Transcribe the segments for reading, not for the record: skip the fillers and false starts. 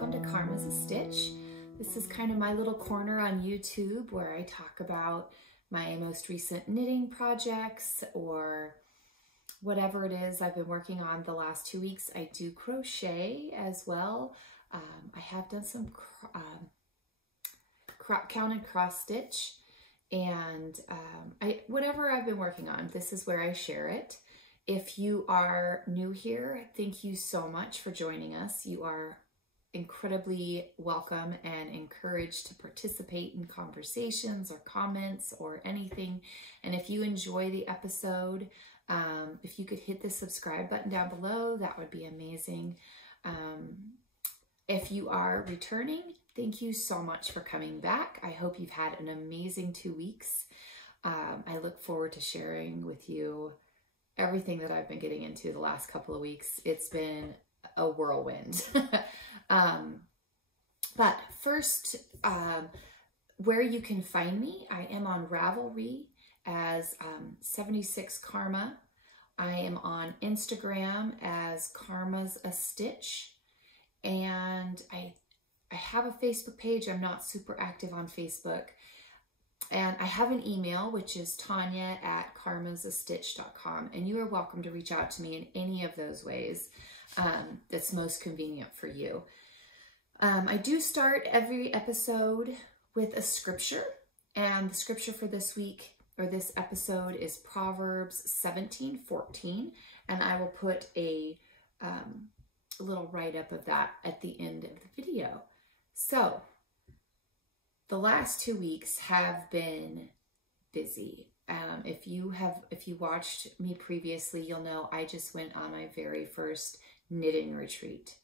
welcome to Karma's a Stitch. This is kind of my little corner on YouTube where I talk about my most recent knitting projects or whatever it is I've been working on the last 2 weeks. I do crochet as well. I have done some counted cross stitch, and whatever I've been working on, this is where I share it. If you are new here, thank you so much for joining us. You are incredibly welcome and encouraged to participate in conversations or comments or anything. And if you enjoy the episode, if you could hit the subscribe button down below, that would be amazing. If you are returning, thank you so much for coming back. I hope you've had an amazing 2 weeks. I look forward to sharing with you everything that I've been getting into the last couple of weeks. It's been a whirlwind. But first, where you can find me, I am on Ravelry as 76 Karma. I am on Instagram as Karma's a Stitch, and I have a Facebook page. I'm not super active on Facebook. And I have an email, which is tanya@karmasastitch.com, and you are welcome to reach out to me in any of those ways that's most convenient for you. I do start every episode with a scripture, and the scripture for this week, or this episode, is Proverbs 17:14, and I will put a little write-up of that at the end of the video. So, the last 2 weeks have been busy. If you watched me previously, you'll know I just went on my very first knitting retreat.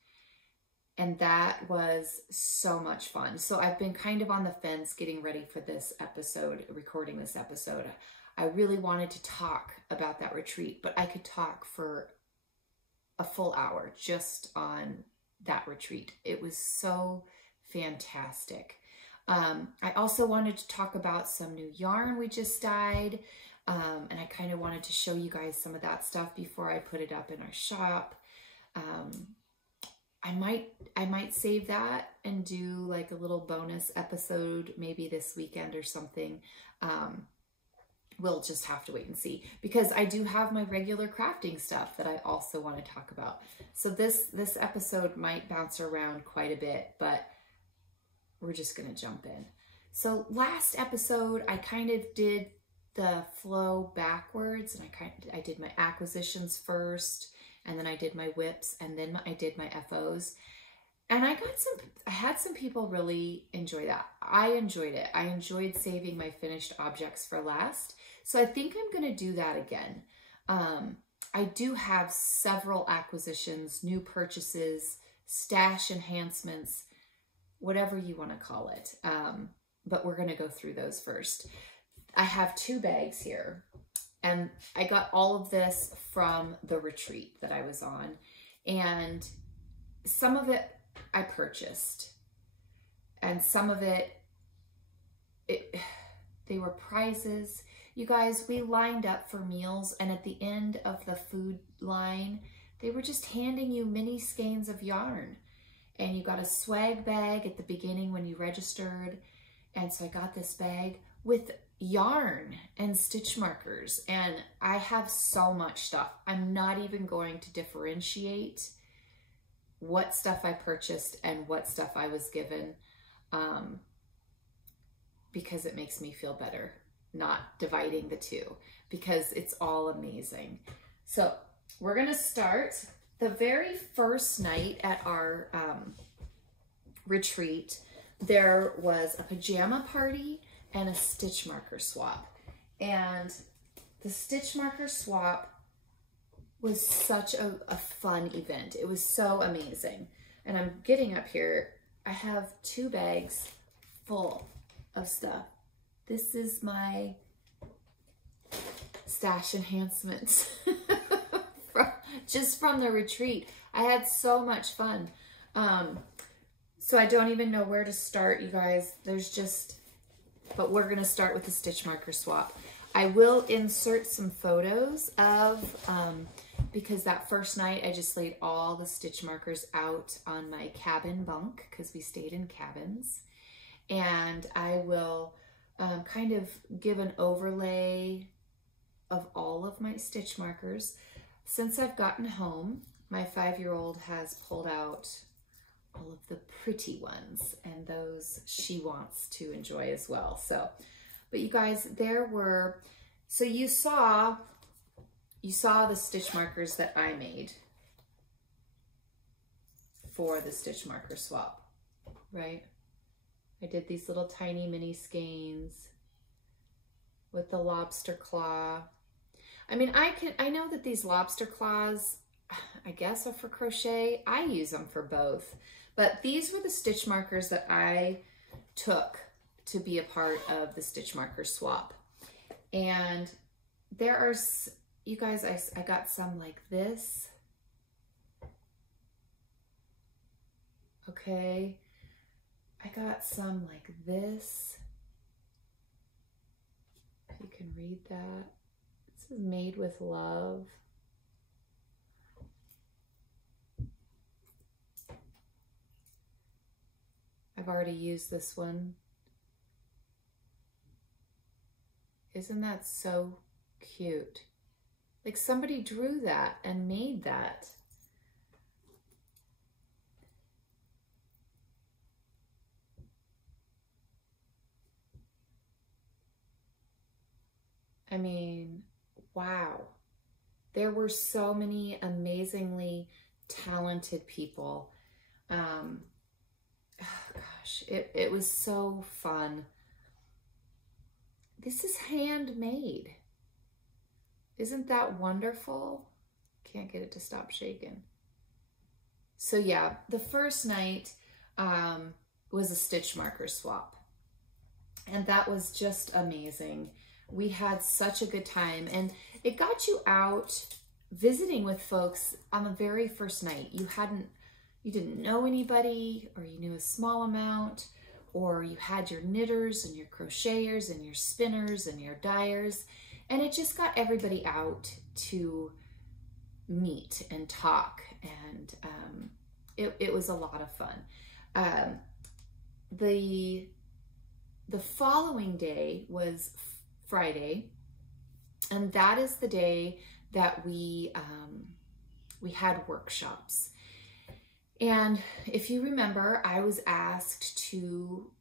And that was so much fun. So I've been kind of on the fence getting ready for this episode, recording this episode. I really wanted to talk about that retreat, but I could talk for a full hour just on that retreat. It was so fantastic. I also wanted to talk about some new yarn we just dyed, and I kind of wanted to show you guys some of that stuff before I put it up in our shop. I might save that and do like a little bonus episode maybe this weekend or something. We'll just have to wait and see, because I do have my regular crafting stuff that I also want to talk about. So this episode might bounce around quite a bit, but we're just going to jump in. So last episode, I kind of did the flow backwards, and I did my acquisitions first, and then I did my whips, and then I did my FOs. And I had some people really enjoy that. I enjoyed it. I enjoyed saving my finished objects for last. So I think I'm going to do that again. I do have several acquisitions, new purchases, stash enhancements, whatever you want to call it. But we're going to go through those first. I have 2 bags here, and I got all of this from the retreat that I was on, and some of it I purchased, and some of it they were prizes. You guys, we lined up for meals, and at the end of the food line, they were just handing you mini skeins of yarn. And you got a swag bag at the beginning when you registered. And so I got this bag with yarn and stitch markers. And I have so much stuff. I'm not even going to differentiate what stuff I purchased and what stuff I was given, because it makes me feel better not dividing the two, because it's all amazing. So we're going to start. The very first night at our retreat, there was a pajama party and a stitch marker swap. And the stitch marker swap was such a fun event. It was so amazing. And I'm getting up here. I have 2 bags full of stuff. This is my stash enhancements. Just from the retreat. I had so much fun. So I don't even know where to start, you guys. But we're going to start with the stitch marker swap. I will insert some photos of because that first night I just laid all the stitch markers out on my cabin bunk, because we stayed in cabins. And I will kind of give an overlay of all of my stitch markers. Since I've gotten home, my 5-year-old has pulled out all of the pretty ones, and those she wants to enjoy as well. So, but you guys, there were, so you saw the stitch markers that I made for the stitch marker swap, right? I did these little tiny mini skeins with the lobster claw. I mean, I know that these lobster claws, I guess, are for crochet. I use them for both, but these were the stitch markers that I took to be a part of the stitch marker swap. And there are, you guys, I got some like this. Okay. I got some like this. If you can read that. This is made with love. I've already used this one. Isn't that so cute? Like somebody drew that and made that. I mean, wow. There were so many amazingly talented people. Oh gosh, it was so fun. This is handmade. Isn't that wonderful? Can't get it to stop shaking. So yeah, the first night was a stitch marker swap. And that was just amazing. We had such a good time, and it got you out visiting with folks on the very first night. You didn't know anybody, or you knew a small amount, or you had your knitters and your crocheters and your spinners and your dyers, and it just got everybody out to meet and talk, and it was a lot of fun. The following day was Friday, and that is the day that we had workshops. And if you remember, I was asked to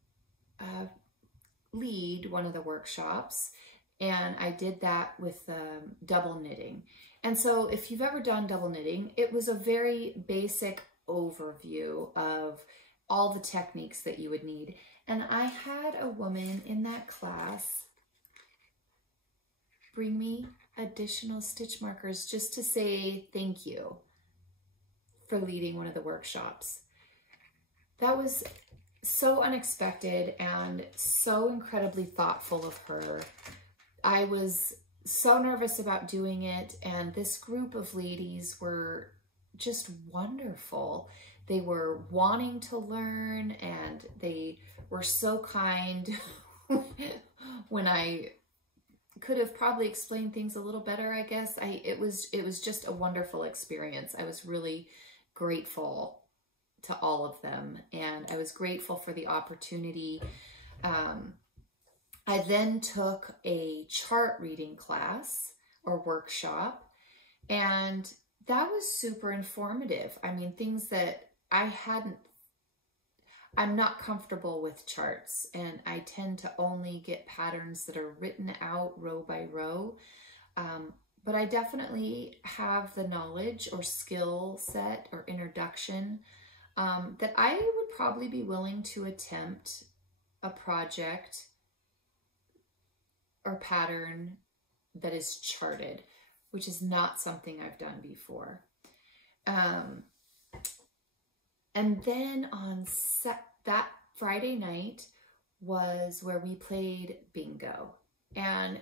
lead one of the workshops, and I did that with double knitting. And so if you've ever done double knitting, it was a very basic overview of all the techniques that you would need. And I had a woman in that class bring me additional stitch markers just to say thank you for leading one of the workshops. That was so unexpected and so incredibly thoughtful of her. I was so nervous about doing it, and this group of ladies were just wonderful. They were wanting to learn, and they were so kind when I could have probably explained things a little better, I guess. It was just a wonderful experience. I was really grateful to all of them, and I was grateful for the opportunity. I then took a chart reading class or workshop, and that was super informative. I mean, things that I'm not comfortable with charts, and I tend to only get patterns that are written out row by row. But I definitely have the knowledge or skill set or introduction that I would probably be willing to attempt a project or pattern that is charted, which is not something I've done before. And then on that Friday night was where we played bingo, and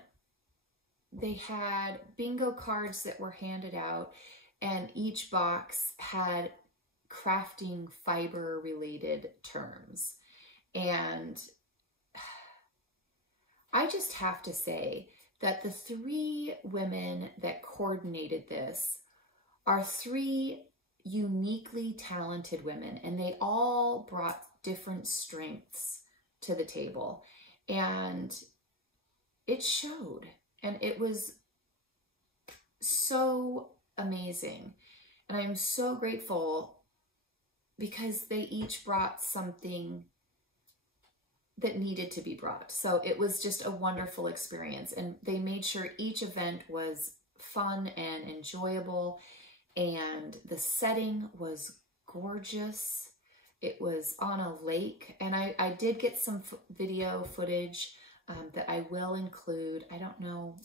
they had bingo cards that were handed out, and each box had crafting fiber related terms. And I just have to say that the 3 women that coordinated this are three uniquely talented women, and they all brought different strengths to the table, and it showed, and it was so amazing. And I'm so grateful because they each brought something that needed to be brought. So it was just a wonderful experience, and they made sure each event was fun and enjoyable, and the setting was gorgeous. It was on a lake, and I did get some video footage that I will include. I don't know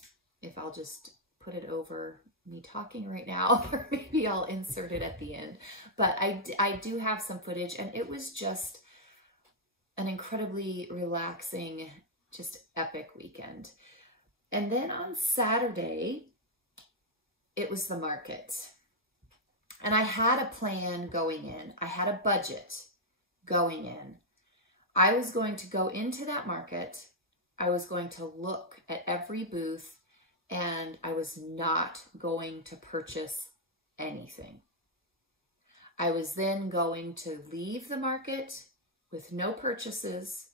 if I'll just put it over me talking right now, or maybe I'll insert it at the end, but I do have some footage, and it was just an incredibly relaxing, just epic weekend. And then on Saturday, it was the market. And I had a plan going in. I had a budget going in. I was going to go into that market. I was going to look at every booth, and I was not going to purchase anything. I was then going to leave the market with no purchases,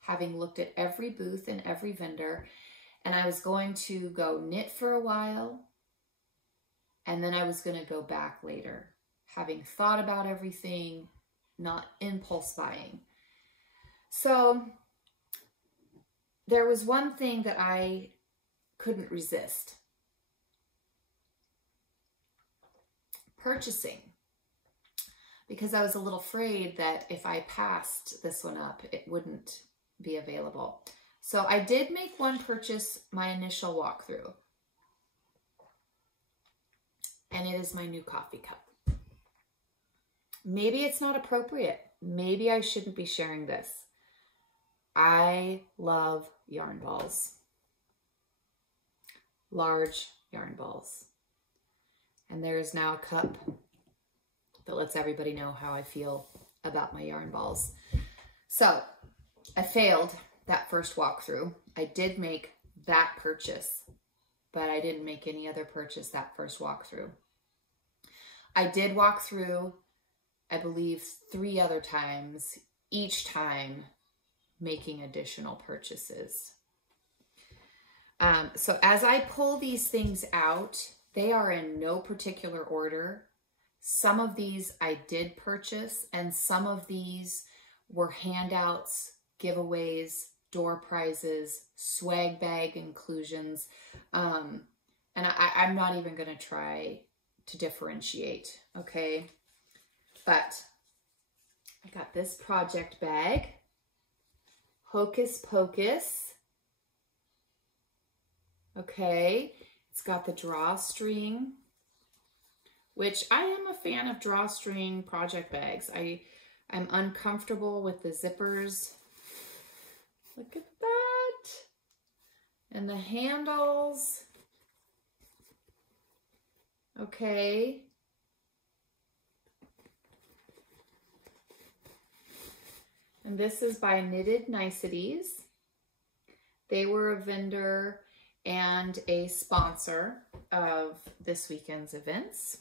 having looked at every booth and every vendor, and I was going to go knit for a while, and then I was going to go back later, having thought about everything, not impulse buying. So there was one thing that I couldn't resist: purchasing, because I was a little afraid that if I passed this one up, it wouldn't be available. So I did make one purchase my initial walkthrough, and it is my new coffee cup. Maybe it's not appropriate. Maybe I shouldn't be sharing this. I love yarn balls. Large yarn balls. And there is now a cup that lets everybody know how I feel about my yarn balls. So I failed that first walkthrough. I did make that purchase, but I didn't make any other purchase that first walkthrough. I did walk through, I believe, 3 other times, each time making additional purchases. So as I pull these things out, they are in no particular order. Some of these I did purchase, and some of these were handouts, giveaways, door prizes, swag bag inclusions. And I'm not even going to try to differentiate, okay? But I got this project bag, Hocus Pocus. Okay, it's got the drawstring, which I am a fan of drawstring project bags. I'm uncomfortable with the zippers. Look at that. And the handles. Okay. And this is by Knitted Niceties. They were a vendor and a sponsor of this weekend's events.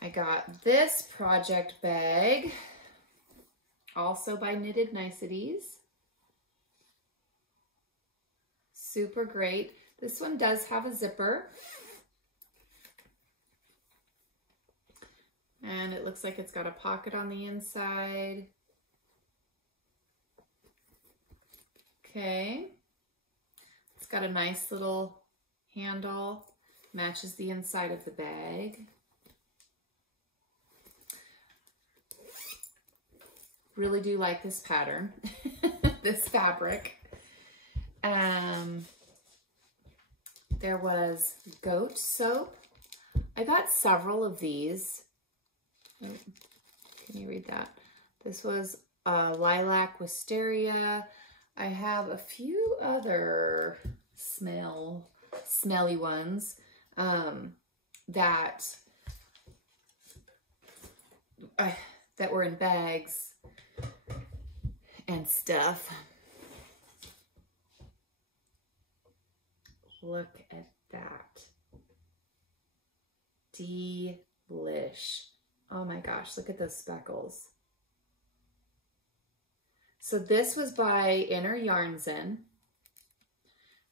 I got this project bag, also by Knitted Niceties. Super great. This one does have a zipper. And it looks like it's got a pocket on the inside. Okay. It's got a nice little handle, matches the inside of the bag. Really do like this pattern, this fabric. There was goat soap. I got several of these. Can you read that? This was lilac wisteria. I have a few other smelly ones that were in bags and stuff. Look at that. Delish. Oh my gosh, look at those speckles. So this was by Inner Yarns In.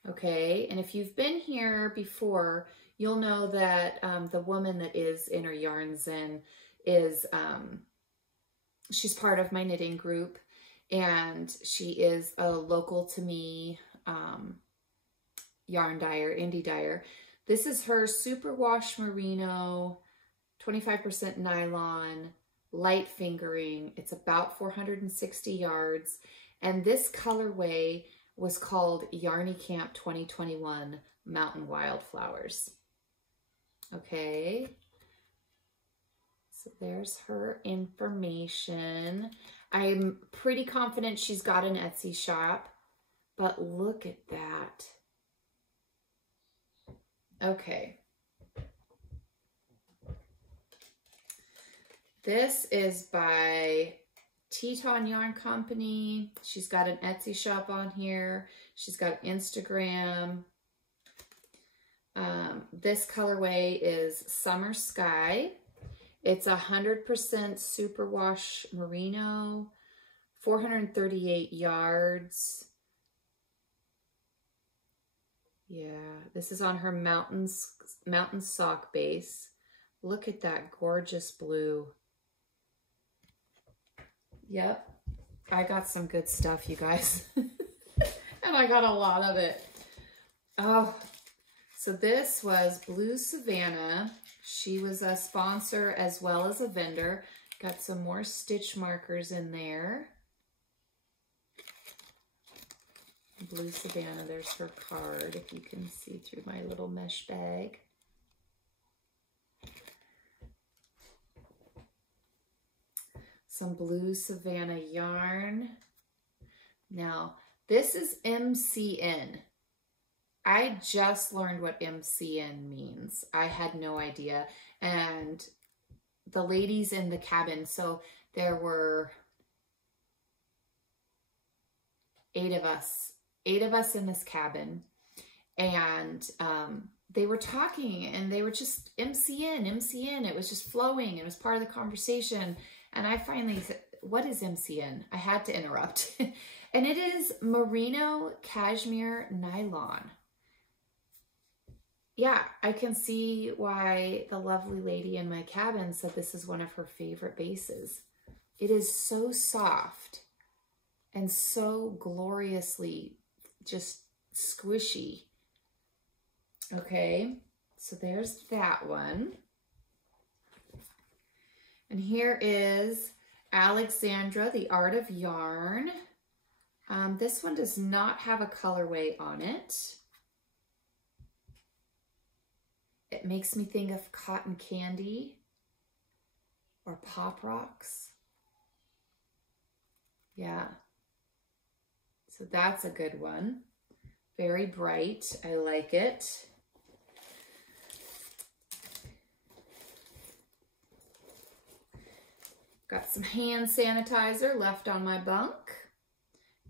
Okay, and if you've been here before, you'll know that the woman that is Inner Yarns In is, she's part of my knitting group, and she is a local to me yarn dyer, indie dyer. This is her superwash merino, 25% nylon, light fingering. It's about 460 yards. And this colorway was called Yarny Camp 2021 Mountain Wildflowers. Okay. So there's her information. I'm pretty confident she's got an Etsy shop, but look at that. Okay. This is by Teton Yarn Company. She's got an Etsy shop on here. She's got Instagram. This colorway is Summer Sky. It's 100% superwash merino, 438 yards. Yeah, this is on her mountain sock base. Look at that gorgeous blue. Yep, I got some good stuff, you guys. And I got a lot of it. Oh, so this was Blue Savannah. She was a sponsor as well as a vendor. Got some more stitch markers in there. Blue Savannah, there's her card, if you can see through my little mesh bag. Some Blue Savannah yarn. Now, this is MCN. I just learned what MCN means. I had no idea. And the ladies in the cabin, so there were 8 of us in this cabin, and they were talking, and they were just MCN. It was just flowing. It was part of the conversation. And I finally said, what is MCN? I had to interrupt. And it is merino cashmere nylon. Yeah, I can see why the lovely lady in my cabin said this is one of her favorite bases. It is so soft and so gloriously just squishy. Okay, so there's that one. And here is Alexandra, The Art of Yarn. This one does not have a colorway on it. It makes me think of cotton candy or Pop Rocks. Yeah. So that's a good one. Very bright. I like it. Got some hand sanitizer left on my bunk.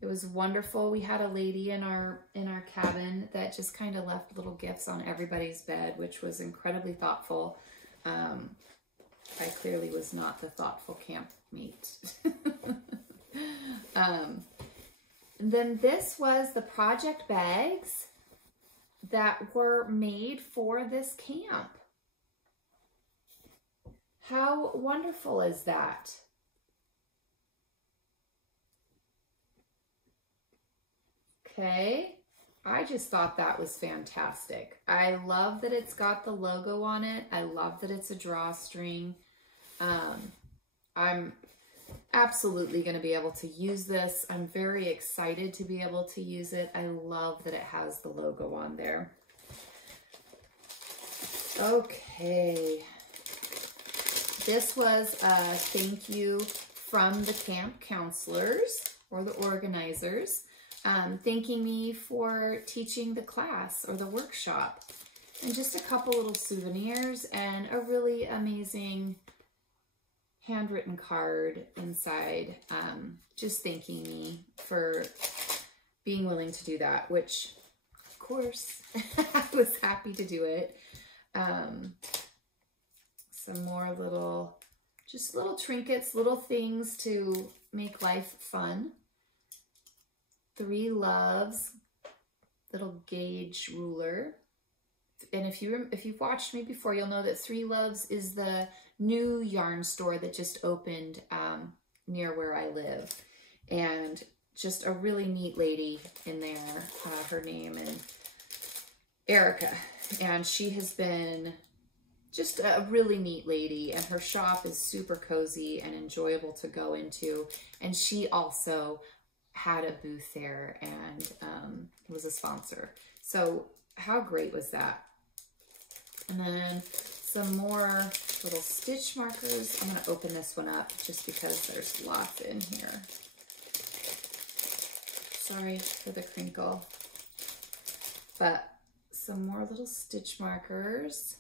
It was wonderful. We had a lady in our cabin that just kind of left little gifts on everybody's bed, which was incredibly thoughtful. I clearly was not the thoughtful campmate. And then this was the project bags that were made for this camp. How wonderful is that? Okay, I just thought that was fantastic. I love that it's got the logo on it. I love that it's a drawstring. I'm absolutely going to be able to use this. I'm very excited to be able to use it. I love that it has the logo on there. Okay. This was a thank you from the camp counselors or the organizers, thanking me for teaching the class or the workshop. And just a couple little souvenirs and a really amazing handwritten card inside, just thanking me for being willing to do that, which of course I was happy to do it. some more little, just little trinkets, little things to make life fun. 3 Loves little gauge ruler. And if you've watched me before, you'll know that 3 Loves is the new yarn store that just opened near where I live. And just a really neat lady in there. Her name is Erica. And she has been just a really neat lady. And her shop is super cozy and enjoyable to go into. And she also had a booth there and was a sponsor. So how great was that? And then some more little stitch markers. I'm going to open this one up just because there's lots in here. Sorry for the crinkle. But some more little stitch markers.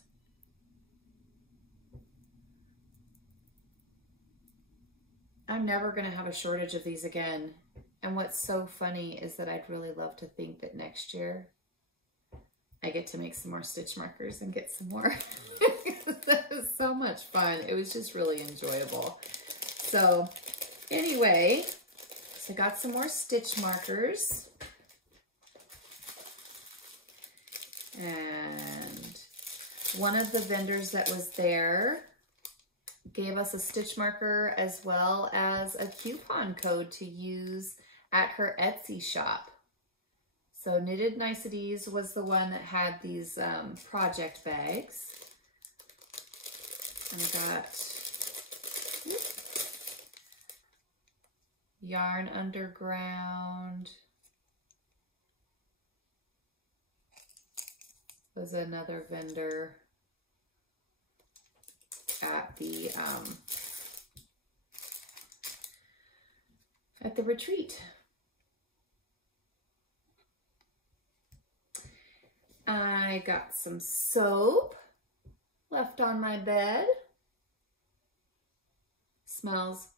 I'm never going to have a shortage of these again. And what's so funny is that I'd really love to think that next year I get to make some more stitch markers and get some more. That was so much fun. It was just really enjoyable. So anyway, so I got some more stitch markers. And one of the vendors that was there gave us a stitch marker as well as a coupon code to use at her Etsy shop. So Knitted Niceties was the one that had these project bags. And I got Yarn Underground. Was another vendor at the retreat. I got some soap left on my bed. Smells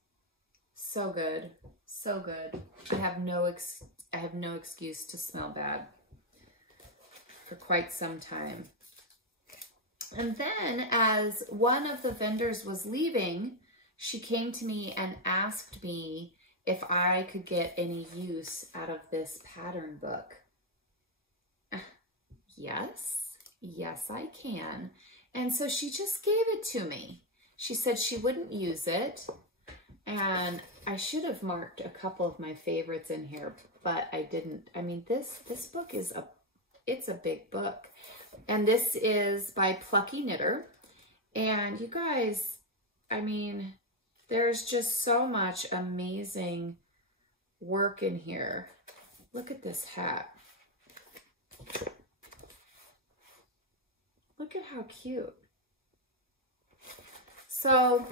so good, so good. I have no excuse to smell bad for quite some time. And then as one of the vendors was leaving, she came to me and asked me if I could get any use out of this pattern book. Yes, I can. And so she just gave it to me. She said she wouldn't use it. And I should have marked a couple of my favorites in here, but I didn't. I mean, this book is it's a big book. And this is by Plucky Knitter. And you guys, I mean, there's just so much amazing work in here. Look at this hat. Look at how cute. So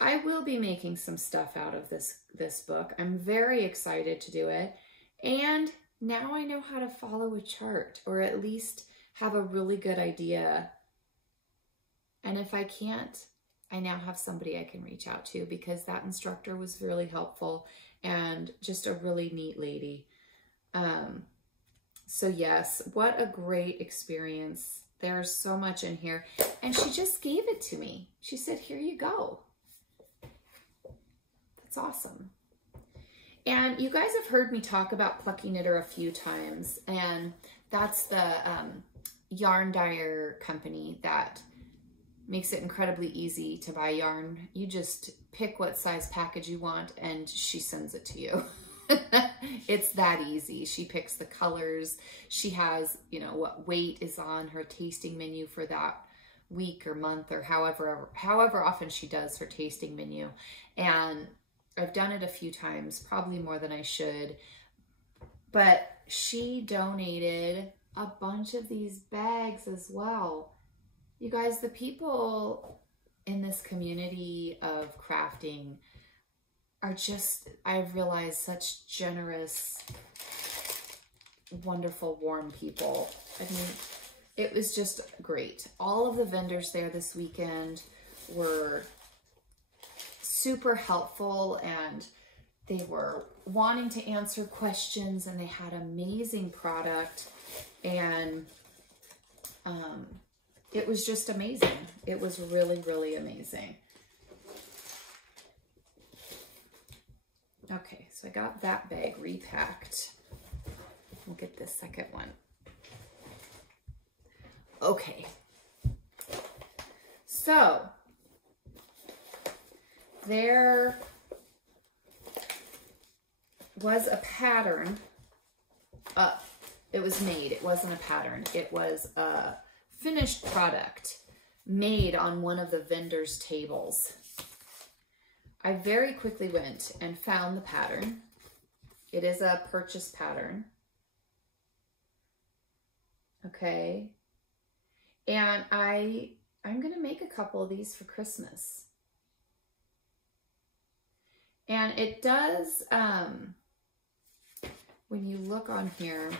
I will be making some stuff out of this book. I'm very excited to do it. And now I know how to follow a chart, or at least have a really good idea. And if I can't, I now have somebody I can reach out to, because that instructor was really helpful and just a really neat lady. So yes, what a great experience. There's so much in here. And she just gave it to me. She said, here you go. That's awesome. And you guys have heard me talk about Plucky Knitter a few times. And that's the yarn dyer company that makes it incredibly easy to buy yarn. You just pick what size package you want and she sends it to you. It's that easy. She picks the colors. She has, you know, what weight is on her tasting menu for that week or month, or however often she does her tasting menu. And I've done it a few times, probably more than I should, but she donated a bunch of these bags as well. You guys, the people in this community of crafting are just, I've realized, such generous, wonderful, warm people. I mean, it was just great. All of the vendors there this weekend were super helpful, and they were wanting to answer questions, and they had amazing product. And it was just amazing. It was really, really amazing. Okay, so I got that bag repacked. We'll get this second one. Okay. So, there was a pattern up. It was made. It wasn't a pattern. It was a finished product made on one of the vendors' tables. I very quickly went and found the pattern. It is a purchase pattern. Okay. And I'm going to make a couple of these for Christmas. And it does, when you look on here,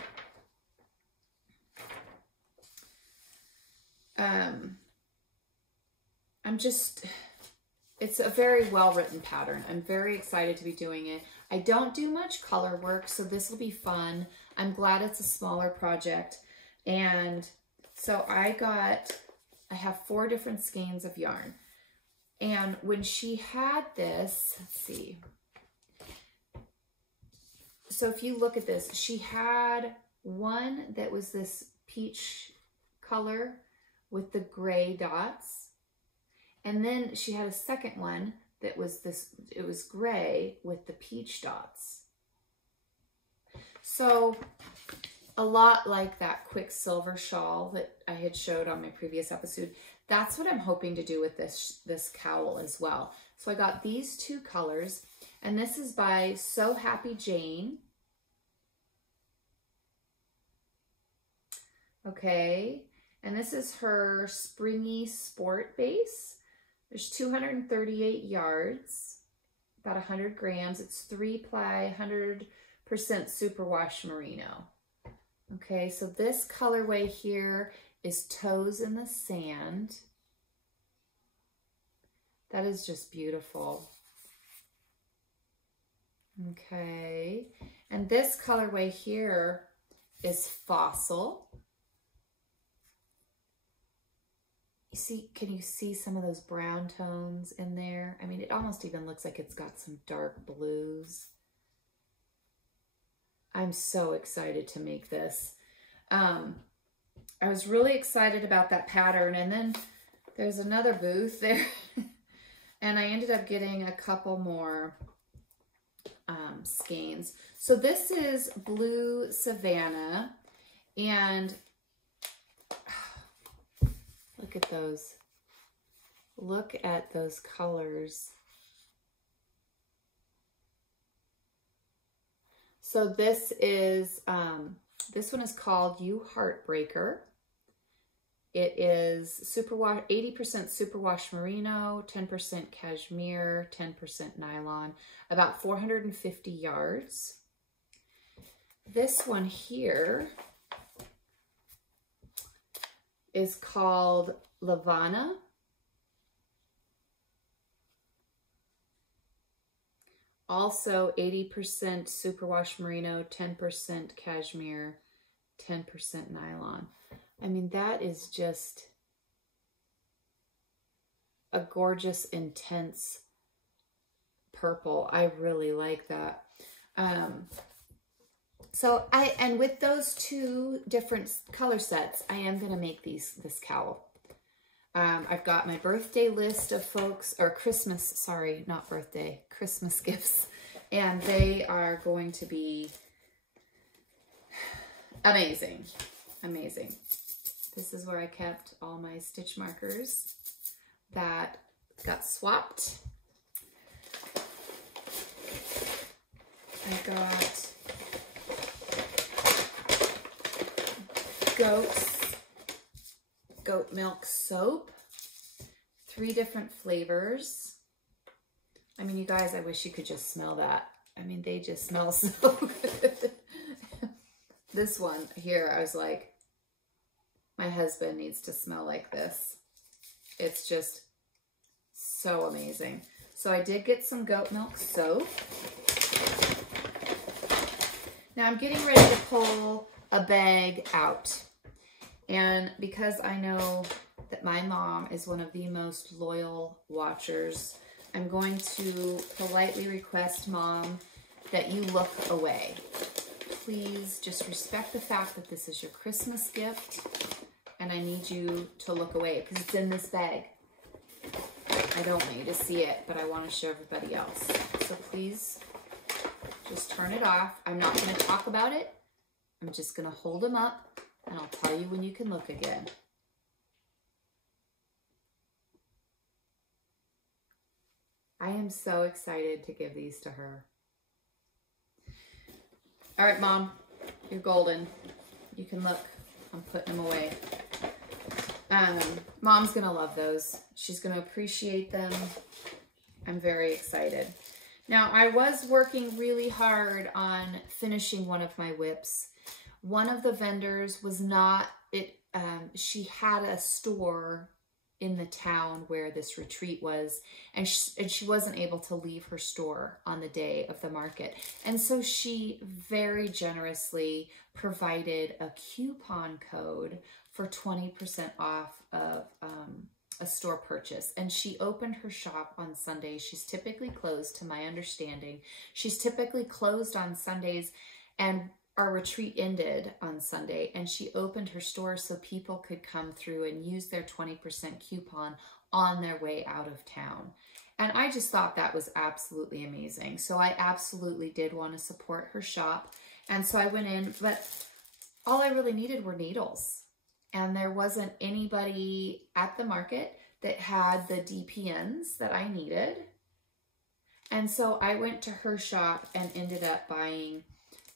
it's a very well-written pattern. I'm very excited to be doing it. I don't do much color work, so this will be fun. I'm glad it's a smaller project. And so I have 4 different skeins of yarn. And when she had this, let's see. So if you look at this, she had one that was this peach color with the gray dots. And then she had a second one that was it was gray with the peach dots. So a lot like that Quicksilver shawl that I had showed on my previous episode. That's what I'm hoping to do with this cowl as well. So I got these 2 colors, and this is by So Happy Jane. Okay, and this is her Springy Sport base. There's 238 yards, about 100 grams. It's 3-ply, 100% superwash merino. Okay, so this colorway here is Toes in the Sand. That is just beautiful. Okay, and this colorway here is Fossil. You see, can you see some of those brown tones in there? I mean, it almost even looks like it's got some dark blues. I'm so excited to make this. I was really excited about that pattern, and then there's another booth there, and I ended up getting a couple more skeins. So this is Blue Savannah, and look at those. Look at those colors. So this is, this one is called You Heartbreaker. It is 80% superwash merino, 10% cashmere, 10% nylon, about 450 yards. This one here is called Lavana. Also 80% superwash merino, 10% cashmere, 10% nylon. I mean, that is just a gorgeous, intense purple. I really like that. And with those 2 different color sets, I am going to make this cowl. I've got my birthday list of folks, or Christmas, sorry, not birthday, Christmas gifts. And they are going to be amazing, amazing. This is where I kept all my stitch markers that got swapped. I got goat milk soap, 3 different flavors. I mean, you guys, I wish you could just smell that. I mean, they just smell so good. This one here, I was like, my husband needs to smell like this. It's just so amazing. So I did get some goat milk soap. Now I'm getting ready to pull a bag out. And because I know that my mom is one of the most loyal watchers. I'm going to politely request, Mom, that you look away. Please just respect the fact that this is your Christmas gift, and I need you to look away because it's in this bag. I don't want you to see it, but I want to show everybody else. So please just turn it off. I'm not going to talk about it. I'm just going to hold them up, and I'll tell you when you can look again. I am so excited to give these to her. All right, Mom, you're golden. You can look. I'm putting them away. Mom's gonna love those. She's gonna appreciate them. I'm very excited. Now, I was working really hard on finishing one of my whips. One of the vendors was not, she had a store in the town where this retreat was, and she wasn't able to leave her store on the day of the market. And so she very generously provided a coupon code for 20% off of a store purchase. And she opened her shop on Sundays. She's typically closed, to my understanding. She's typically closed on Sundays, and our retreat ended on Sunday, and she opened her store so people could come through and use their 20% coupon on their way out of town. And I just thought that was absolutely amazing. So I absolutely did want to support her shop. And so I went in, but all I really needed were needles. And there wasn't anybody at the market that had the DPNs that I needed. And so I went to her shop and ended up buying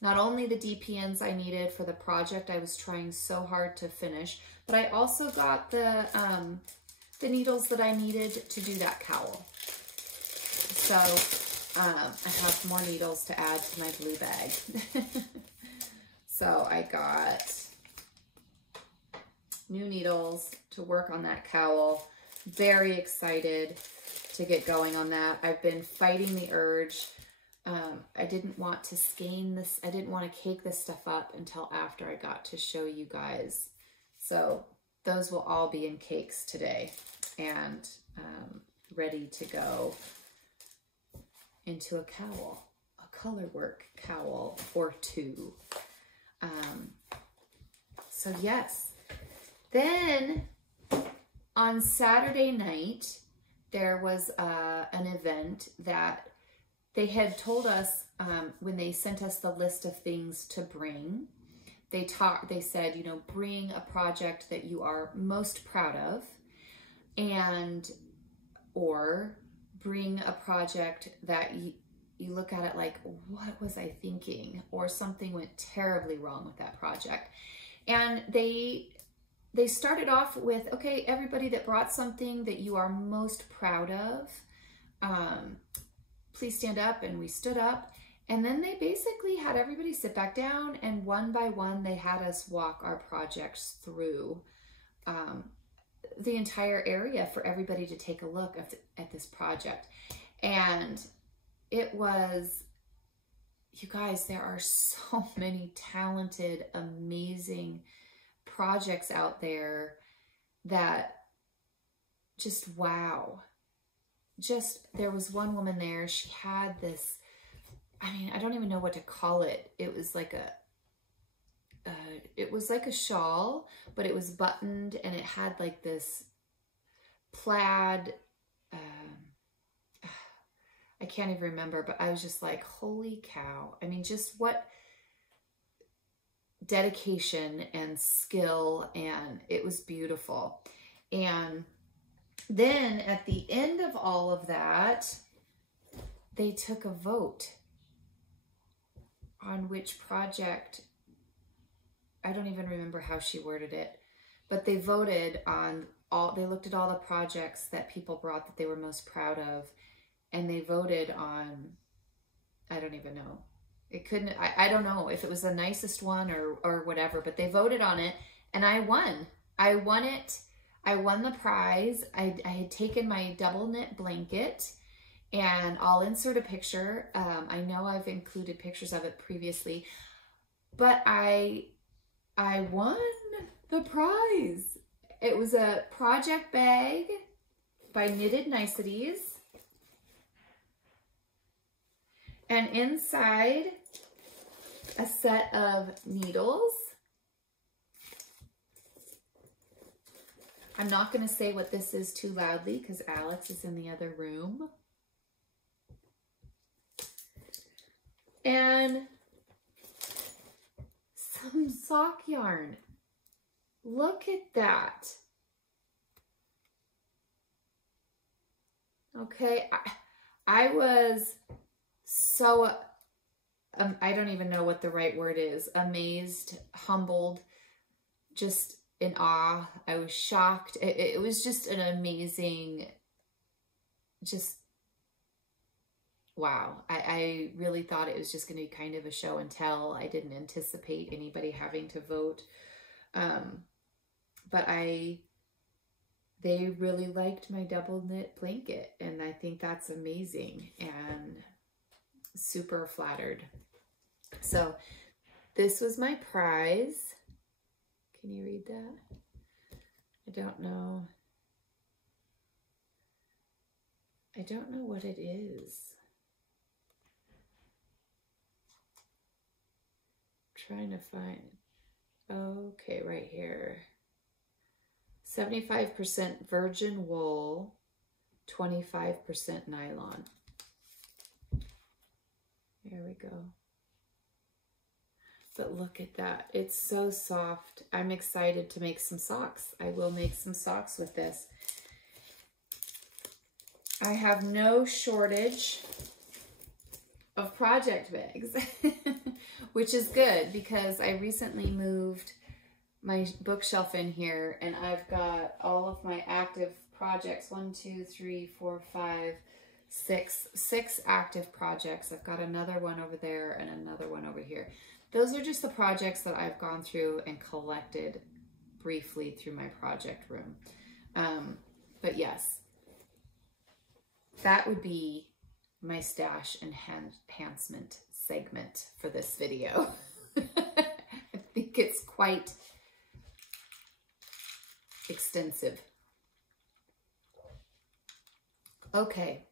not only the DPNs I needed for the project I was trying so hard to finish, but I also got the needles that I needed to do that cowl. So I have more needles to add to my blue bag. So I got new needles to work on that cowl. Very excited to get going on that. I've been fighting the urge. I didn't want to skein this. I didn't want to cake this stuff up until after I got to show you guys. So those will all be in cakes today and ready to go into a cowl, a color work cowl or two. So yes. Then on Saturday night, there was an event that they had told us when they sent us the list of things to bring. They said, you know, bring a project that you are most proud of, or bring a project that you look at it like, what was I thinking? Or something went terribly wrong with that project. And they started off with, okay, everybody that brought something that you are most proud of, please stand up. And we stood up, and then they basically had everybody sit back down, and one by one they had us walk our projects through the entire area for everybody to take a look at this project. And it was, you guys, there are so many talented, amazing projects out there that just, wow. Just, there was one woman there, she had this, I mean, I don't even know what to call it. It was like a shawl, but it was buttoned, and it had like this plaid, I can't even remember, but I was just like, holy cow. I mean, just what dedication and skill, and it was beautiful. And then at the end of all of that, they took a vote on which project, I don't even remember how she worded it, but they voted on they looked at all the projects that people brought that they were most proud of, and they voted on, I don't even know. It couldn't, I don't know if it was the nicest one or whatever, but they voted on it, and I won. I won it. I won the prize. I had taken my double knit blanket, and I'll insert a picture. I know I've included pictures of it previously, but I won the prize. It was a project bag by Knitted Niceties. And inside, a set of needles. I'm not going to say what this is too loudly because Alex is in the other room. And some sock yarn. Look at that. Okay, I was so, I don't even know what the right word is, amazed, humbled, just in awe. I was shocked. It was just an amazing, just, wow. I really thought it was just going to be kind of a show and tell. I didn't anticipate anybody having to vote. But they really liked my double knit blanket, and I think that's amazing and super flattered. So this was my prize. Can you read that? I don't know. I don't know what it is. I'm trying to find. Okay, right here. 75% virgin wool, 25% nylon. There we go. But look at that. It's so soft. I'm excited to make some socks. I will make some socks with this. I have no shortage of project bags, which is good because I recently moved my bookshelf in here and I've got all of my active projects. 1, 2, 3, 4, 5, 6 active projects. I've got another one over there and another one over here. Those are just the projects that I've gone through and collected briefly through my project room. But yes, that would be my stash enhancement segment for this video. I think it's quite extensive. Okay,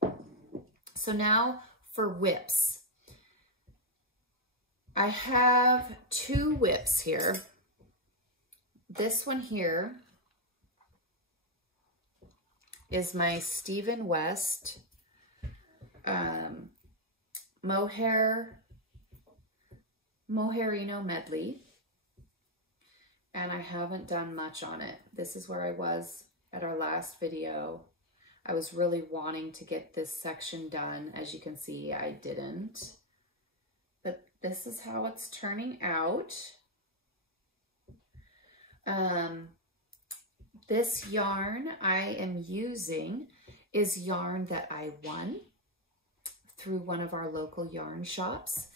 so now for whips. I have 2 whips here. This one here is my Stephen West Mohairino medley, and I haven't done much on it. This is where I was at our last video. I was really wanting to get this section done. As you can see, I didn't. But this is how it's turning out. This yarn I am using is yarn that I won through one of our local yarn shops.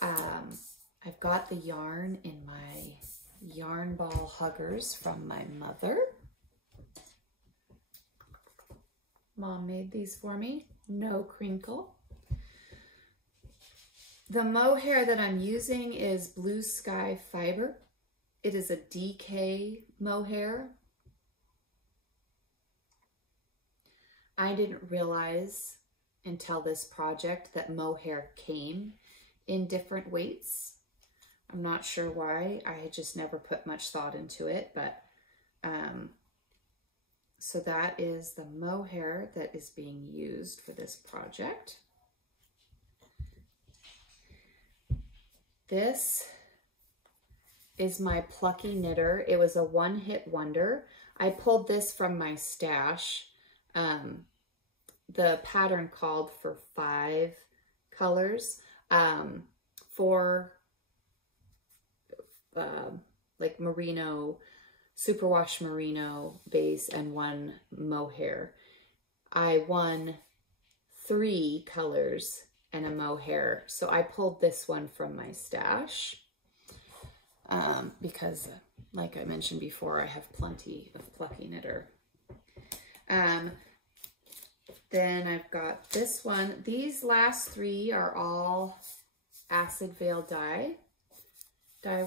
I've got the yarn in my yarn ball huggers from my mother. Mom made these for me, no crinkle. The mohair that I'm using is Blue Sky Fiber. It is a DK mohair. I didn't realize until this project that mohair came in different weights. I'm not sure why. I had just never put much thought into it, but so that is the mohair that is being used for this project. This is my Plucky Knitter. It was a one-hit wonder. I pulled this from my stash. The pattern called for 5 colors, 4 like merino, superwash merino base, and 1 mohair. I won 3 colors and a mohair, so I pulled this one from my stash because, like I mentioned before, I have plenty of Plucky Knitter. Then I've got this one. These last 3 are all Acid Veil Dye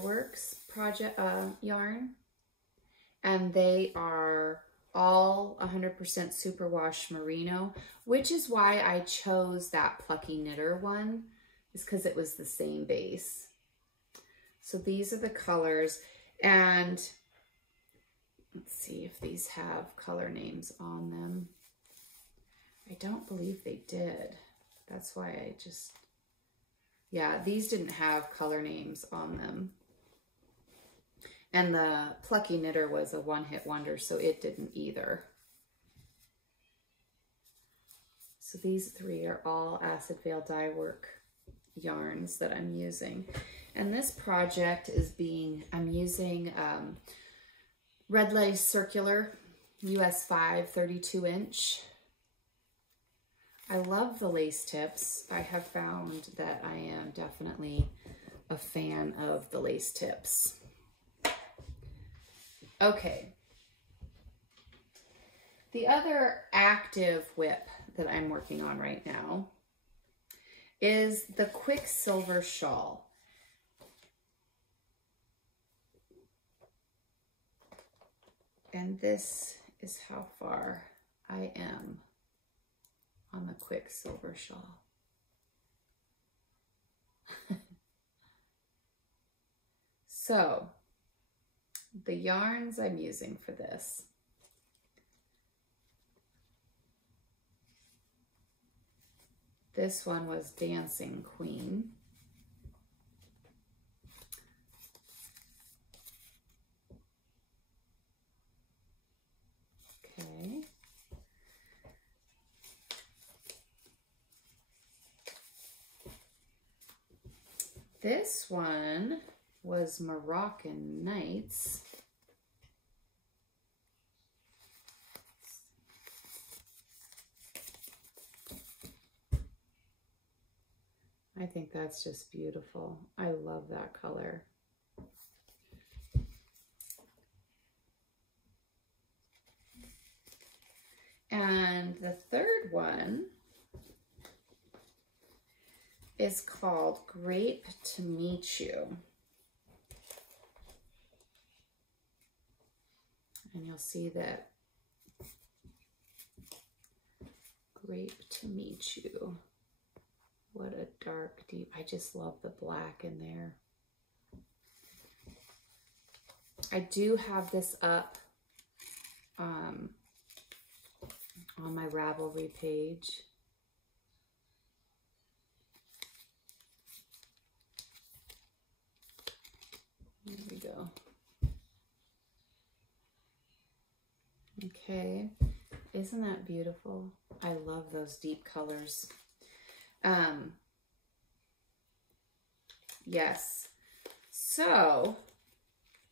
Works project yarn, and they are all 100% superwash merino, which is why I chose that Plucky Knitter one, is because it was the same base. So these are the colors, and let's see if these have color names on them. I don't believe they did. That's why I just, yeah, these didn't have color names on them. And the Plucky Knitter was a one-hit wonder, so it didn't either. So these three are all Acid Veil dye work yarns that I'm using. And this project is I'm using Red Lace Circular US 5 32 inch. I love the lace tips. I have found that I am definitely a fan of the lace tips. Okay. The other active whip that I'm working on right now is the Quicksilver Shawl. And this is how far I am on the Quicksilver Shawl. So, the yarns I'm using for this. This one was Dancing Queen. Okay. This one was Moroccan Nights. I think that's just beautiful. I love that color. And the third one is called Grape to Meet You. And you'll see that Grape to Meet You. What a dark, deep, I just love the black in there. I do have this up on my Ravelry page. There we go. Okay, isn't that beautiful? I love those deep colors. Yes, so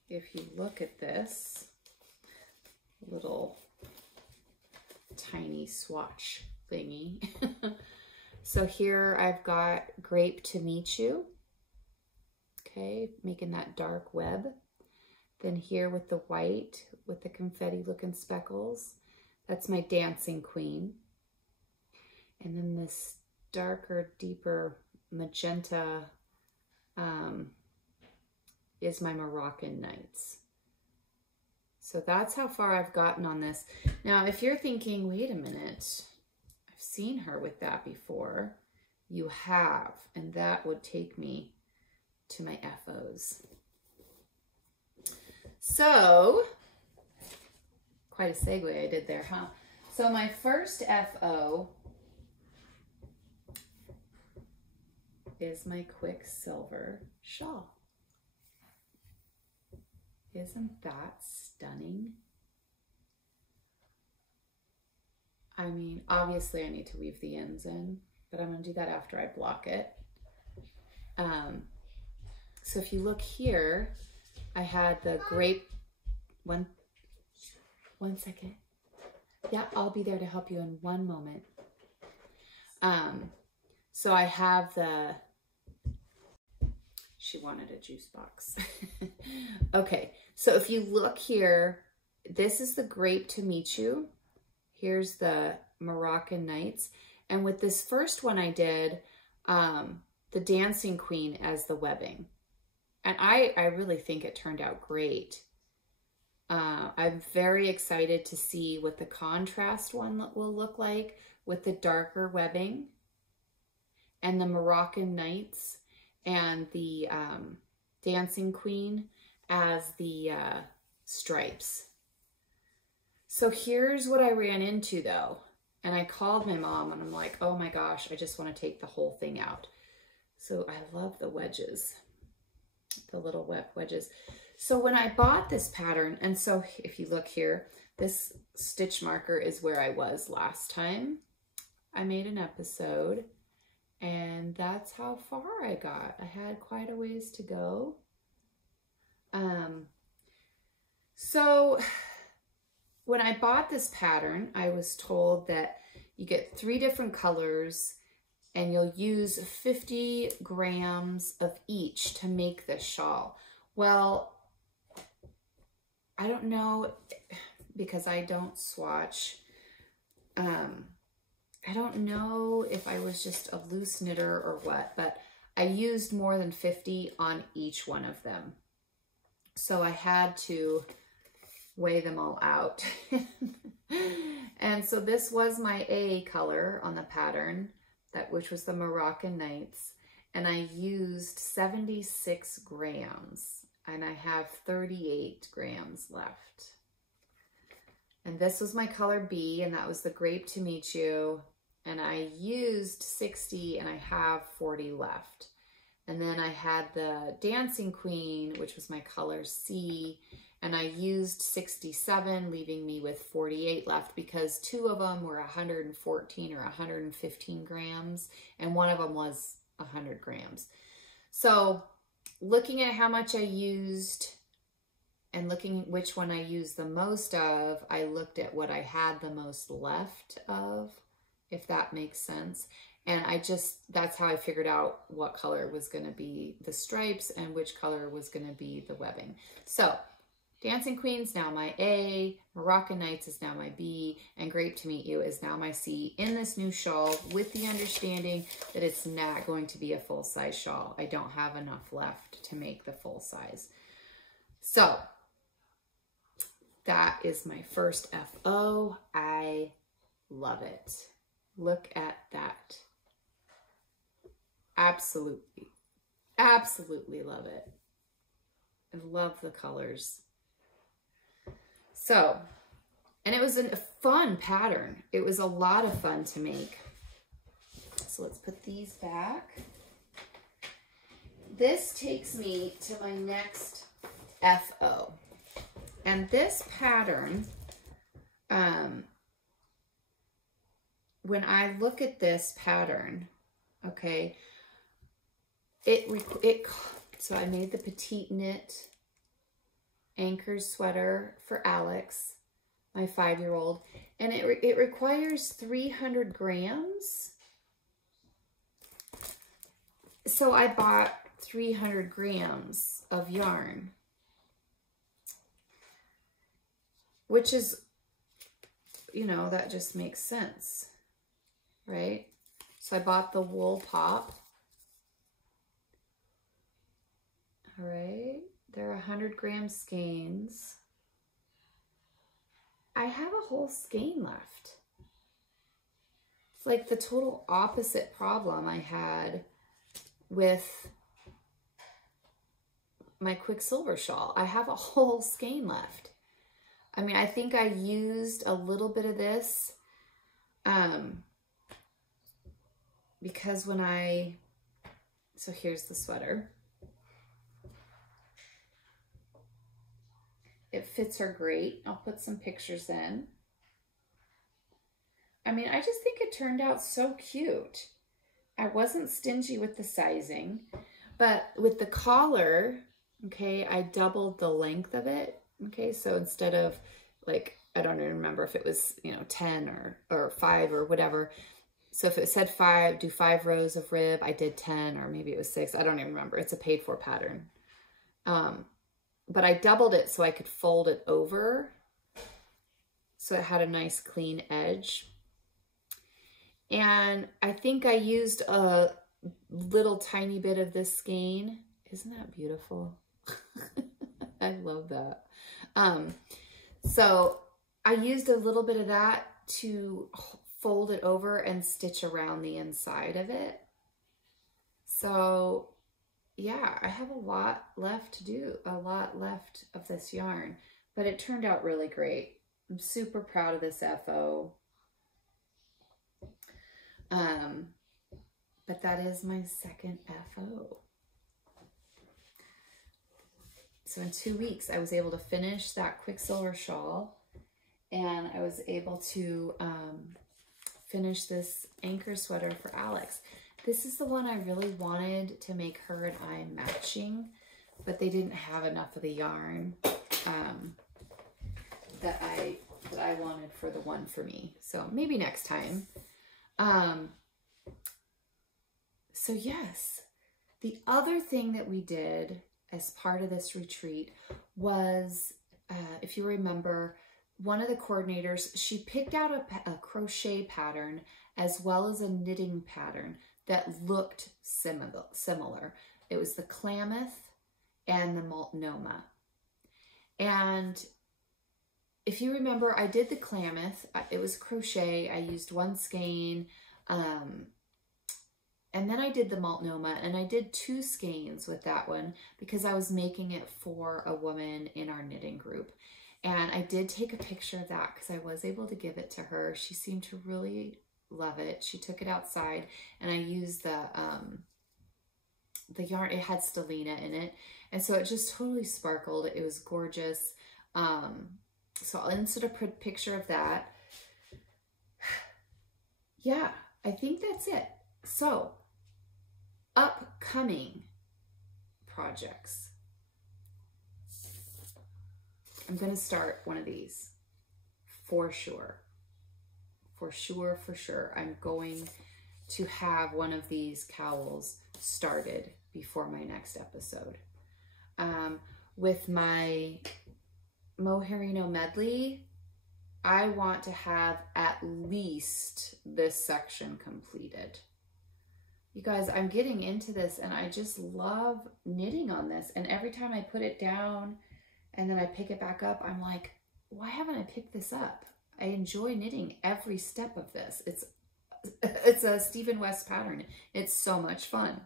if you look at this little tiny swatch thingy, so here I've got Grape to Meet You, okay, making that dark web. Then here with the white, with the confetti looking speckles, that's my Dancing Queen. And then this darker, deeper magenta is my Moroccan Nights. So that's how far I've gotten on this. Now, if you're thinking, wait a minute, I've seen her with that before. You have, and that would take me to my FOs. So, quite a segue I did there, huh? So my first FO is my Quicksilver Shawl. Isn't that stunning? I mean, obviously I need to weave the ends in, but I'm going to do that after I block it. So if you look here, I had the grape, one second. Yeah, I'll be there to help you in one moment. So I have she wanted a juice box. Okay, so if you look here, this is the Grape to Meet You. Here's the Moroccan Nights. And with this first one I did, the Dancing Queen as the webbing. And I really think it turned out great. I'm very excited to see what the contrast one will look like with the darker webbing and the Moroccan Nights and the Dancing Queen as the stripes. So here's what I ran into though. And I called my mom and I'm like, oh my gosh, I just want to take the whole thing out. So I love the wedges, the little wedges. So when I bought this pattern, and so if you look here, this stitch marker is where I was last time I made an episode, and that's how far I got. I had quite a ways to go. So when I bought this pattern, I was told that you get 3 different colors and you'll use 50 grams of each to make this shawl. Well, I don't know, because I don't swatch. I don't know if I was just a loose knitter or what, but I used more than 50 on each one of them. So I had to weigh them all out. And so this was my A color on the pattern, which was the Moroccan Nights. And I used 76 grams. And I have 38 grams left. And this was my color B, and that was the Grape to Meet You. And I used 60, and I have 40 left. And then I had the Dancing Queen, which was my color C, and I used 67, leaving me with 48 left because 2 of them were 114 or 115 grams, and one of them was 100 grams. So looking at how much I used and looking at which one I used the most of, I looked at what I had the most left of, if that makes sense. And that's how I figured out what color was going to be the stripes and which color was going to be the webbing. So Dancing Queen's now my A, Moroccan Nights is now my B, and Grape to Meet You is now my C in this new shawl, with the understanding that it's not going to be a full-size shawl. I don't have enough left to make the full size. So that is my first FO. I love it. Look at that. Absolutely, absolutely love it. I love the colors. So, and it was a fun pattern. It was a lot of fun to make. So let's put these back. This takes me to my next FO. And this pattern, when I look at this pattern, okay, so I made the petite knit anchor sweater for Alex, my 5-year-old, and it requires 300 grams. So I bought 300 grams of yarn, which is, you know, that just makes sense, right? So I bought the wool pop. All right, they're 100 gram skeins. I have a whole skein left. It's like the total opposite problem I had with my Quicksilver shawl. I have a whole skein left. I mean, I think I used a little bit of this because so here's the sweater. It fits her great. I'll put some pictures in. I mean, I just think it turned out so cute. I wasn't stingy with the sizing, but with the collar, okay, I doubled the length of it. Okay, so instead of like, I don't even remember if it was, 10 or 5 or whatever. So if it said 5, do 5 rows of rib, I did 10, or maybe it was 6. I don't even remember. It's a paid for pattern. But I doubled it so I could fold it over. So it had a nice clean edge. And I think I used a little tiny bit of this skein. Isn't that beautiful? I love that. So I used a little bit of that to fold it over and stitch around the inside of it. So yeah, I have a lot left to do, a lot left of this yarn, but it turned out really great. I'm super proud of this FO. But that is my second FO. So in 2 weeks, I was able to finish that Quicksilver shawl, and I was able to finish this anchor sweater for Alex. This is the one I really wanted to make her and I matching, but they didn't have enough of the yarn that I wanted for the one for me. So maybe next time. So yes, the other thing that we did as part of this retreat was, if you remember, one of the coordinators, she picked out a crochet pattern as well as a knitting pattern that looked similar. It was the Klamath and the Multnomah. And if you remember, I did the Klamath. It was crochet. I used one skein. And then I did the Multnomah, and I did 2 skeins with that one because I was making it for a woman in our knitting group. And I did take a picture of that because I was able to give it to her. She seemed to really love it. She took it outside, and I used the yarn. It had stellina in it, and so it just totally sparkled. It was gorgeous. So I'll insert a picture of that. Yeah, I think that's it. So, upcoming projects. I'm going to start one of these for sure. For sure. I'm going to have one of these cowls started before my next episode. With my Mohairino medley, I want to have at least this section completed. You guys, I'm getting into this and I just love knitting on this. And every time I put it down and then I pick it back up, I'm like, why haven't I picked this up? I enjoy knitting every step of this. It's a Stephen West pattern. It's so much fun.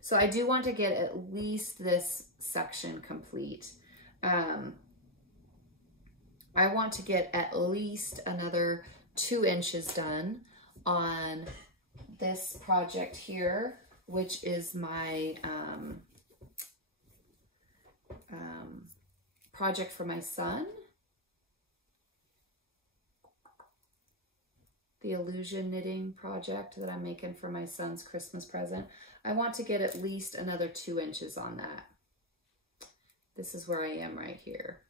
So I do want to get at least this section complete. I want to get at least another 2 inches done on this project here, which is my project for my son. The illusion knitting project that I'm making for my son's Christmas present. I want to get at least another 2 inches on that. This is where I am right here.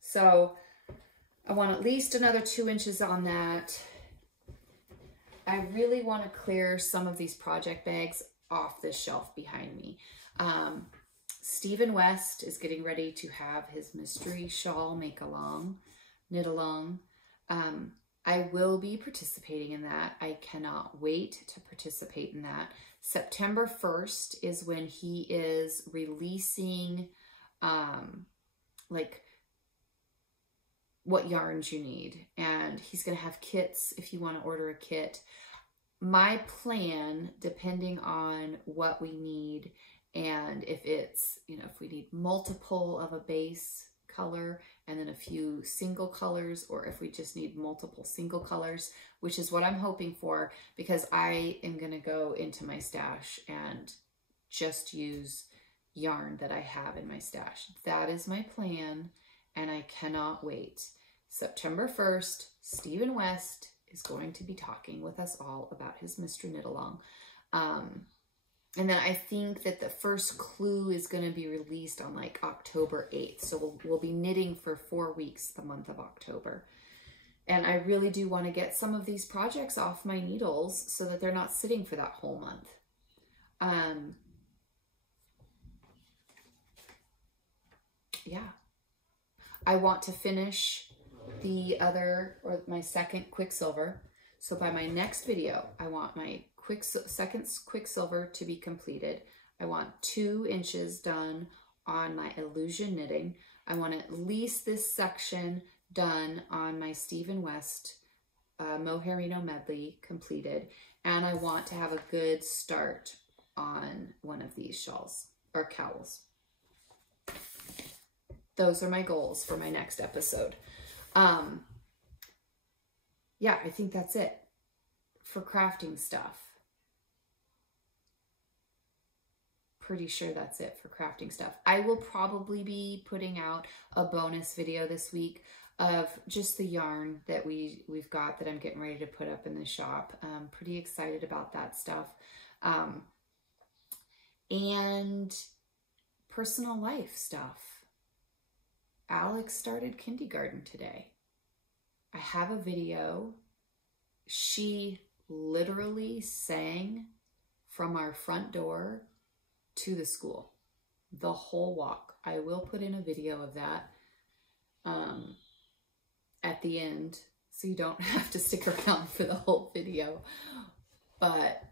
So I want at least another 2 inches on that. I really want to clear some of these project bags off this shelf behind me. Stephen West is getting ready to have his mystery shawl knit along. I will be participating in that. I cannot wait to participate in that. September 1st is when he is releasing like what yarns you need, and he's going to have kits if you want to order a kit. My plan, depending on what we need, and if it's, if we need multiple of a base color and then a few single colors, or if we just need multiple single colors, which is what I'm hoping for, because I am going to go into my stash and just use yarn that I have in my stash. That is my plan, and I cannot wait. September 1st, Stephen West is going to be talking with us all about his mystery knit along. And then I think that the first clue is going to be released on like October 8th. So we'll be knitting for 4 weeks the month of October. And I really do want to get some of these projects off my needles so that they're not sitting for that whole month. Yeah. I want to finish my second Quicksilver. So by my next video, I want my second Quicksilver to be completed. I want 2 inches done on my illusion knitting. I want at least this section done on my Stephen West Mohairino medley completed. And I want to have a good start on one of these shawls or cowls. Those are my goals for my next episode. Yeah, I think that's it for crafting stuff. Pretty sure that's it for crafting stuff. I will probably be putting out a bonus video this week of just the yarn that we've got that I'm getting ready to put up in the shop. I'm pretty excited about that stuff. And personal life stuff. Alex started kindergarten today. I have a video. She literally sang from our front door to the school, the whole walk. I will put in a video of that at the end, so you don't have to stick around for the whole video. But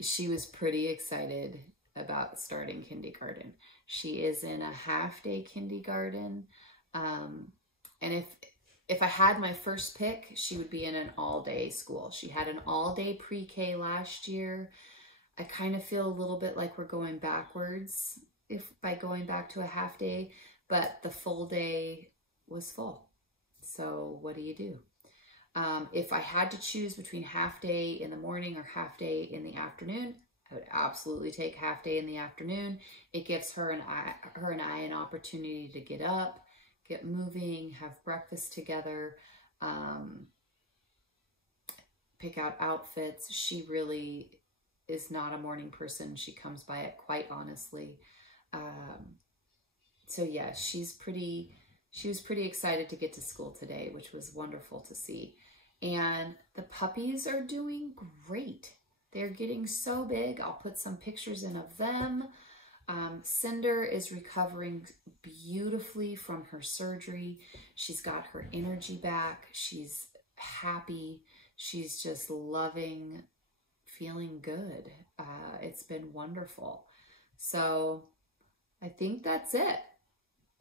she was pretty excited about starting kindergarten. She is in a half-day kindergarten, and if I had my first pick, she would be in an all-day school. She had an all-day pre-K last year. I kind of feel a little bit like we're going backwards by going back to a half day, but the full day was full. So what do you do? If I had to choose between half day in the morning or half day in the afternoon, I would absolutely take half day in the afternoon. It gives her and I an opportunity to get up, get moving, have breakfast together, pick out outfits. She really is not a morning person. She comes by it quite honestly. So yeah, she was pretty excited to get to school today, which was wonderful to see. And the puppies are doing great. They're getting so big. I'll put some pictures in of them. Cinder is recovering beautifully from her surgery. She's got her energy back. She's happy. She's just loving, feeling good. It's been wonderful. So I think that's it.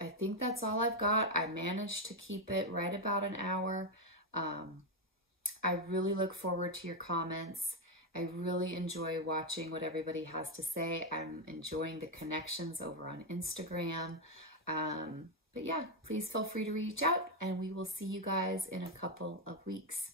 I think that's all I've got. I managed to keep it right about an hour. I really look forward to your comments. I really enjoy watching what everybody has to say. I'm enjoying the connections over on Instagram. But yeah, please feel free to reach out, and we will see you guys in a couple of weeks.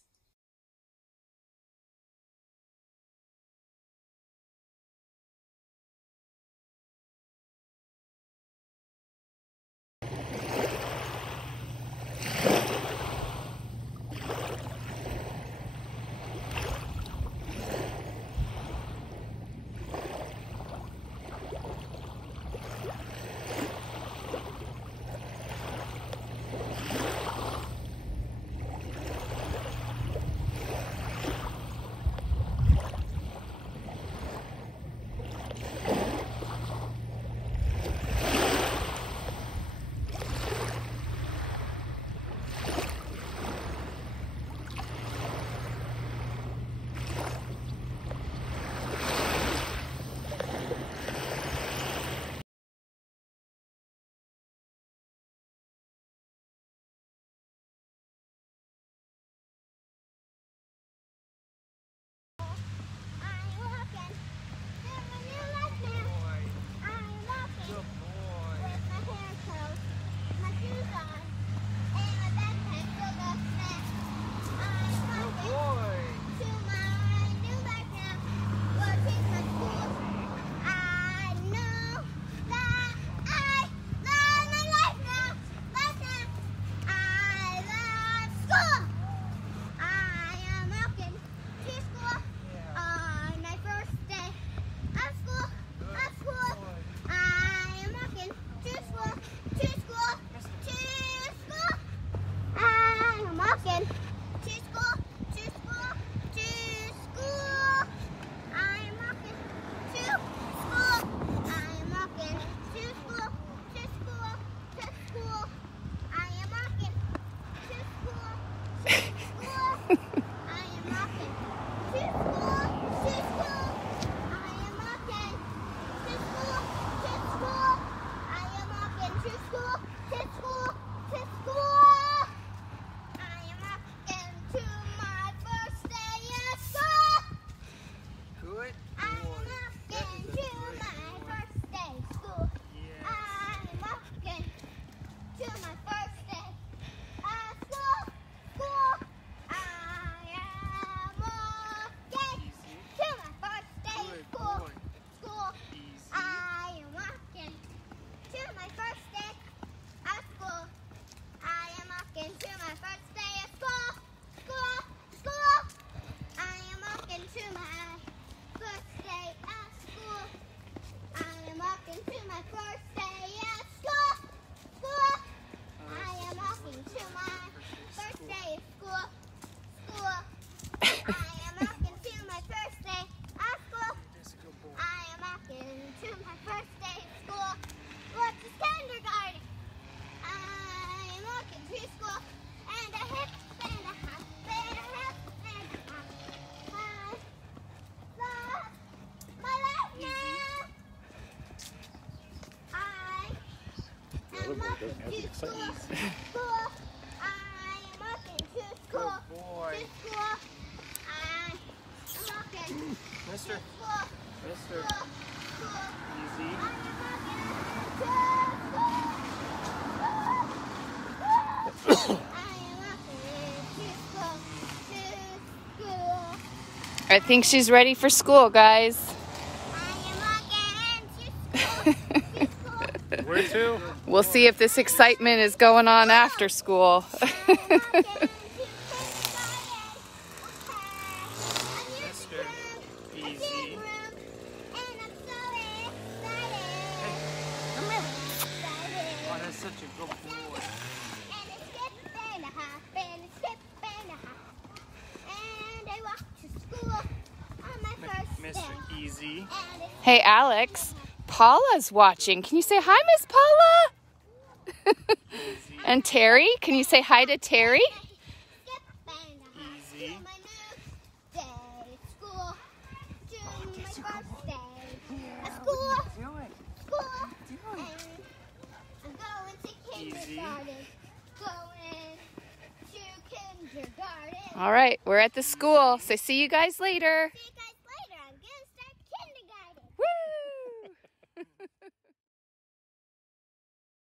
to school. And a hip and a hop and a hop and a hop. 5, 4, my left now. I am walking to school. School. I am walking to school. Good boy. To school. I am walking. Mister. School. Mister. School. Easy. I am walking to school. I am walking to school. I think she's ready for school, guys. I am walking to school. Where to? We'll see if this excitement is going on after school. Mister. Easy. Oh, that's such a good boy. Mr. Easy. Hey, Alex, Paula's watching. Can you say hi, Miss Paula? Easy. And Terry, can you say hi to Terry? Easy. Easy. All right, we're at the school, so see you guys later. See you guys later. I'm going to start kindergarten. Woo!